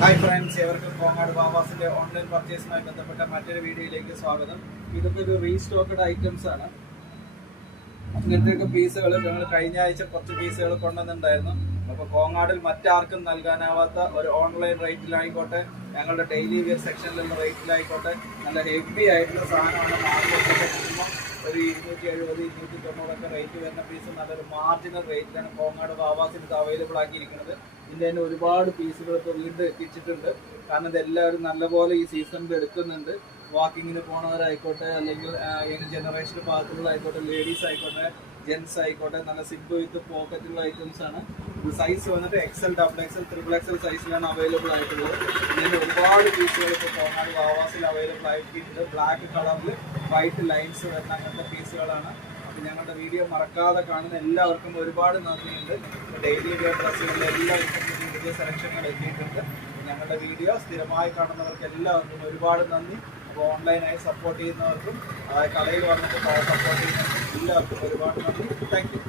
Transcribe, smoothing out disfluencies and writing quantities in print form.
Hi friends, എവർക്കും Kongad ബാബാസിന്റെ online പർച്ചേസുമായി ബന്ധപ്പെട്ട മറ്റൊരു വീഡിയോയിലേക്ക് സ്വാഗതം. ഇതൊക്കെ ഒരു റീസ്റ്റോക്കഡ് ഐറ്റംസ് ആണ്. ഇങ്ങനത്തെയൊക്കെ പീസുകൾ ഞങ്ങൾ കഴിഞ്ഞ ആഴ്ച കുറച്ച് പീസുകൾ കൊണ്ടുവന്നിട്ടുണ്ടായിരുന്നു. അപ്പോൾ കോങ്ങാടിൽ മറ്റാർക്കും നൽകാനാവാത്ത ഒരു ഓൺലൈൻ റേറ്റിലായിക്കോട്ടെ, ഞങ്ങളുടെ ഡെയിലി വിയർ സെക്ഷനിലുള്ള റേറ്റിലായിക്കോട്ടെ, നല്ല ഹെവി ആയിട്ടുള്ള സാധനമാണ്. മാർക്കറ്റിലൊക്കെ മിനിമം ഒരു 270, 290 റേറ്റ് വരുന്ന പീസ് നല്ലൊരു മാർജിനൽ റേറ്റിലാണ് കോങ്ങാട് ബാബാസിൽ ഇത് അവൈലബിൾ ആക്കിയിരിക്കുന്നത്. ഇതിൻ്റെ തന്നെ ഒരുപാട് പീസുകൾ ഇപ്പോൾ വീണ്ടും എത്തിച്ചിട്ടുണ്ട്. കാരണം ഇതെല്ലാവരും നല്ലപോലെ ഈ സീസണിൽ എടുക്കുന്നുണ്ട്. വാക്കിങ്ങിന് പോണവരായിക്കോട്ടെ, അല്ലെങ്കിൽ യങ് ജനറേഷൻ ഭാഗത്തുള്ളതായിക്കോട്ടെ, ലേഡീസ് ആയിക്കോട്ടെ, ജെൻസ് ആയിക്കോട്ടെ, നല്ല സിബ് വിത്ത് പോക്കറ്റുള്ള ഐറ്റംസ് ആണ്. ഇത് സൈസ് വന്നിട്ട് XL, XXL, XXL സൈസിലാണ് അവൈലബിൾ ആയിട്ടുള്ളത്. ഇതിന് ഒരുപാട് പീസുകൾ ഇപ്പോൾ കോങ്ങാട് ബാബാസിൽ അവൈലബിൾ ആക്കിയിട്ടുണ്ട്. ബ്ലാക്ക് കളറിൽ വൈറ്റ് ലൈൻസ് വരുന്ന അങ്ങനത്തെ പീസുകളാണ്. അപ്പോൾ ഞങ്ങളുടെ വീഡിയോ മറക്കാതെ കാണുന്ന എല്ലാവർക്കും ഒരുപാട് നന്ദിയുണ്ട്. ഡെയിലി വെയർ ഡ്രസ്സുകളിൽ എല്ലാവർക്കും പുതിയ സെലക്ഷനുകൾ എത്തിയിട്ടുണ്ട്. ഞങ്ങളുടെ വീഡിയോ സ്ഥിരമായി കാണുന്നവർക്ക് എല്ലാവർക്കും ഒരുപാട് നന്ദി. അപ്പോൾ ഓൺലൈനായി സപ്പോർട്ട് ചെയ്യുന്നവർക്കും കടയിൽ വന്നിട്ട് സപ്പോർട്ട് ചെയ്യുന്നവർക്കും എല്ലാവർക്കും ഒരുപാട് നന്ദി. Thank you.